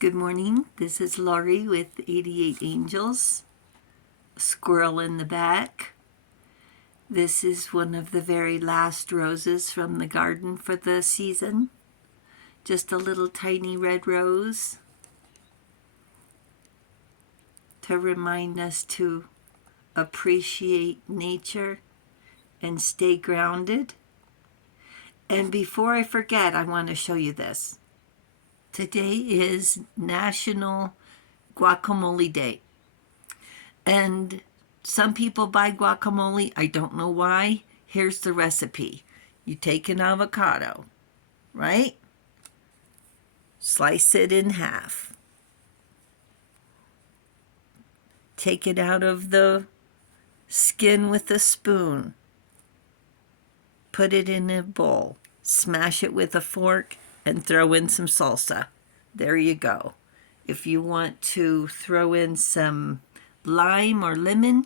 Good morning. This is Laurie with 88 Angels. Squirrel in the back. This is one of the very last roses from the garden for the season. Just a little tiny red rose to remind us to appreciate nature and stay grounded. And before I forget, I want to show you this. Today is National Guacamole Day. And some people buy guacamole. I don't know why. Here's the recipe. You take an avocado, right? Slice it in half. Take it out of the skin with a spoon. Put it in a bowl. Smash it with a fork and throw in some salsa. There you go. If you want to throw in some lime or lemon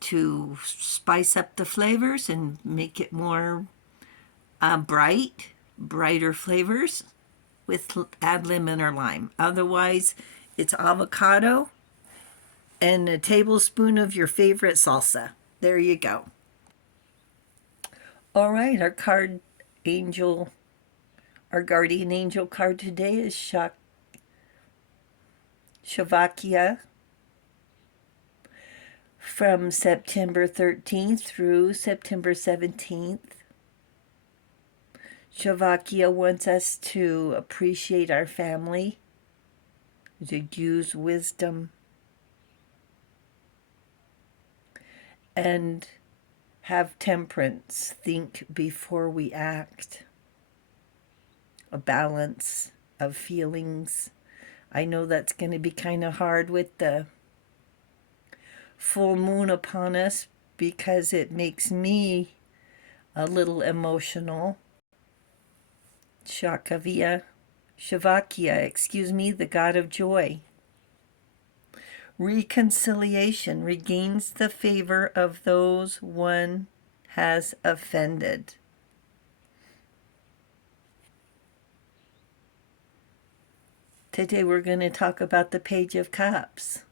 to spice up the flavors and make it more brighter flavors, add lemon or lime. Otherwise, it's avocado and a tablespoon of your favorite salsa. There you go. All right, our guardian angel card today is Shavakia from September 13th through September 17th. Shavakia wants us to appreciate our family, to use wisdom, and have temperance. Think before we act. A balance of feelings. I know that's going to be kind of hard with the full moon upon us because it makes me a little emotional. Shavakia, the god of joy. Reconciliation regains the favor of those one has offended. Today we're going to talk about the Page of Cups.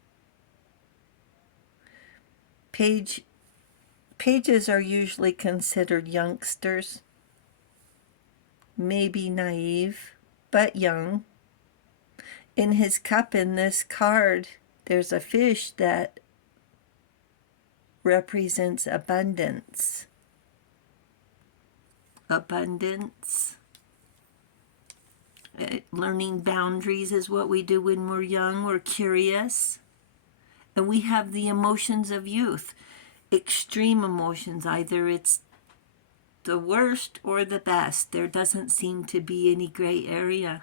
Pages are usually considered youngsters, maybe naive, but young. In his cup in this card, there's a fish that represents abundance. Abundance. Learning boundaries is what we do when we're young. We're curious. And we have the emotions of youth. Extreme emotions. Either it's the worst or the best. There doesn't seem to be any gray area.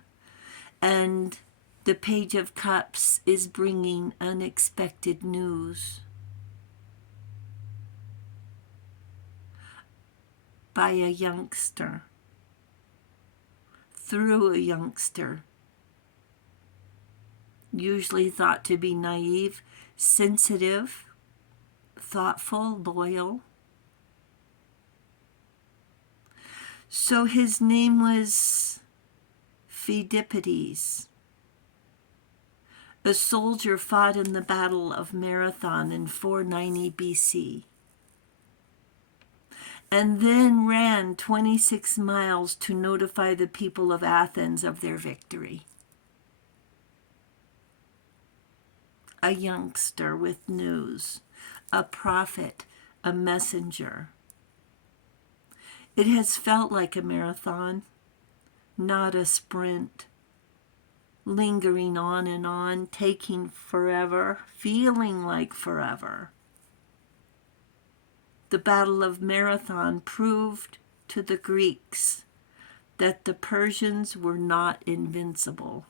And the Page of Cups is bringing unexpected news by a youngster, through a youngster, usually thought to be naive, sensitive, thoughtful, loyal. So his name was Pheidippides. A soldier fought in the Battle of Marathon in 490 BC. And then ran 26 miles to notify the people of Athens of their victory. A youngster with news, a prophet, a messenger. It has felt like a marathon, not a sprint. Lingering on, taking forever, feeling like forever. The Battle of Marathon proved to the Greeks that the Persians were not invincible.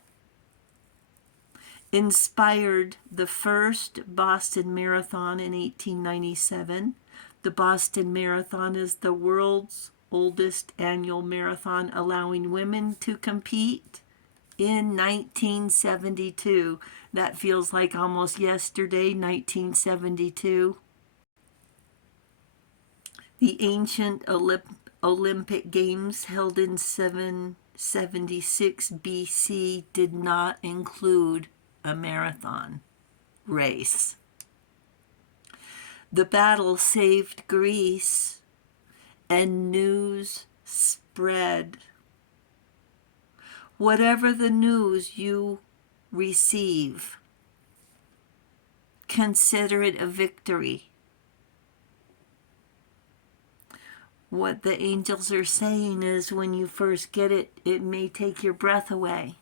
Inspired the first Boston Marathon in 1897. The Boston Marathon is the world's oldest annual marathon, allowing women to compete in 1972. That feels like almost yesterday, 1972. The ancient Olympic Games held in 76 BC did not include a marathon race. The battle saved Greece, and news spread. Whatever the news you receive, consider it a victory. What the angels are saying is when you first get it, it may take your breath away.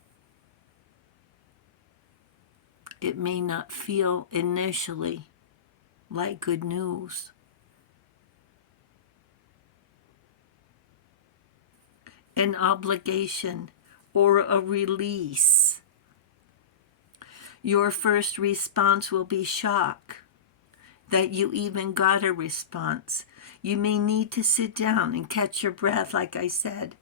It may not feel initially like good news. An obligation or a release. Your first response will be shock that you even got a response. You may need to sit down and catch your breath, like I said.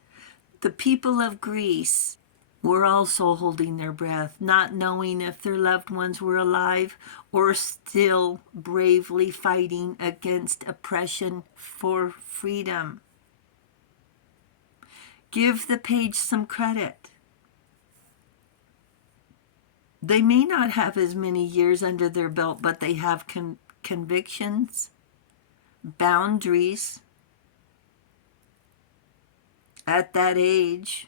The people of Greece were also holding their breath, not knowing if their loved ones were alive or still bravely fighting against oppression for freedom. Give the page some credit. They may not have as many years under their belt, but they have convictions, boundaries. At that age,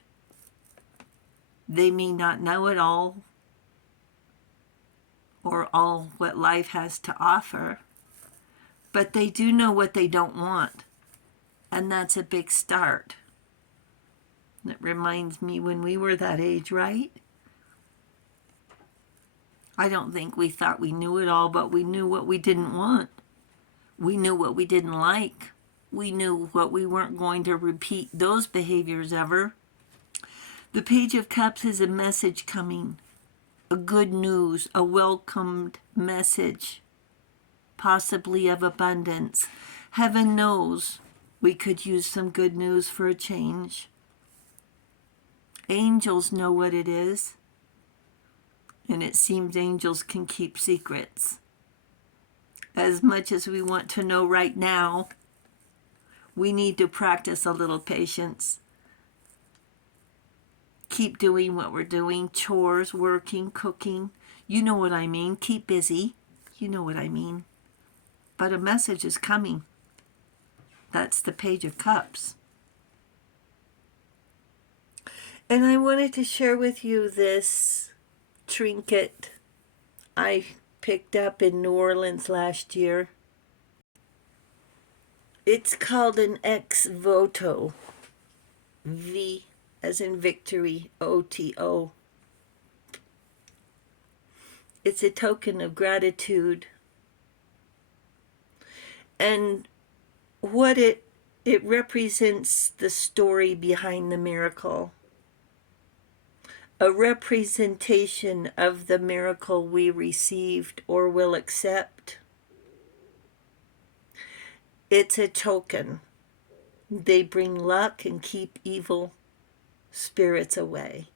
they may not know it all or all what life has to offer, but they do know what they don't want, and that's a big start. It reminds me when we were that age, right? I don't think we thought we knew it all, but we knew what we didn't want. We knew what we didn't like. We knew what we weren't going to repeat those behaviors ever. The Page of Cups is a message coming, a good news, a welcomed message, possibly of abundance. Heaven knows we could use some good news for a change. Angels know what it is, and it seems angels can keep secrets. As much as we want to know right now, we need to practice a little patience. Keep doing what we're doing, chores, working, cooking. You know what I mean. Keep busy. You know what I mean. But a message is coming. That's the Page of Cups. And I wanted to share with you this trinket I picked up in New Orleans last year. It's called an ex voto. V as in victory, O-T-O. It's a token of gratitude. And what it represents the story behind the miracle. A representation of the miracle we received or will accept. It's a token. They bring luck and keep evil spirits away.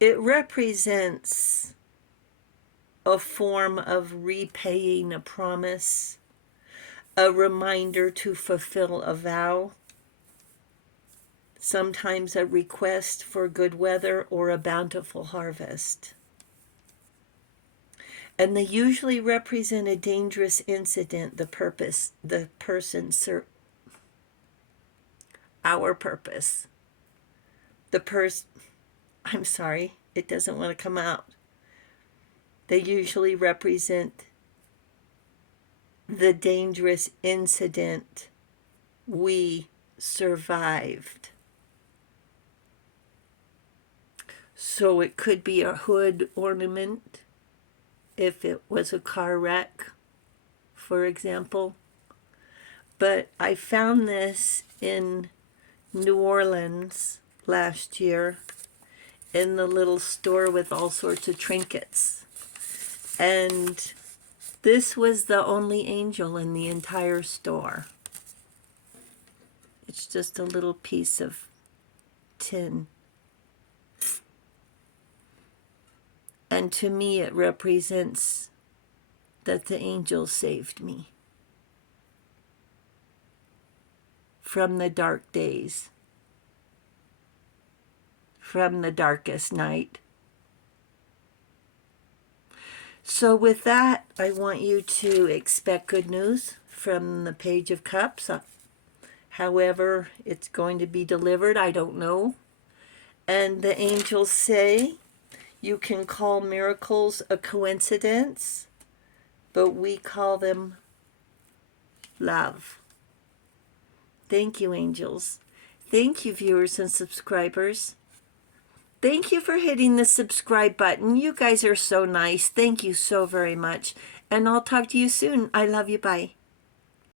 It represents a form of repaying a promise, a reminder to fulfill a vow, sometimes a request for good weather or a bountiful harvest. And they usually represent a dangerous incident, the person, our purpose. I'm sorry, it doesn't want to come out. They usually represent the dangerous incident we survived. So it could be a hood ornament if it was a car wreck, for example. But I found this in New Orleans last year in the little store with all sorts of trinkets. And this was the only angel in the entire store. It's just a little piece of tin. And to me, it represents that the angel saved me from the dark days. from the darkest night. So with that, I want you to expect good news from the Page of Cups. However it's going to be delivered, I don't know. And the angels say you can call miracles a coincidence, but we call them love. Thank you, angels. Thank you, viewers and subscribers. Thank you for hitting the subscribe button. You guys are so nice. Thank you so very much. And I'll talk to you soon. I love you. Bye.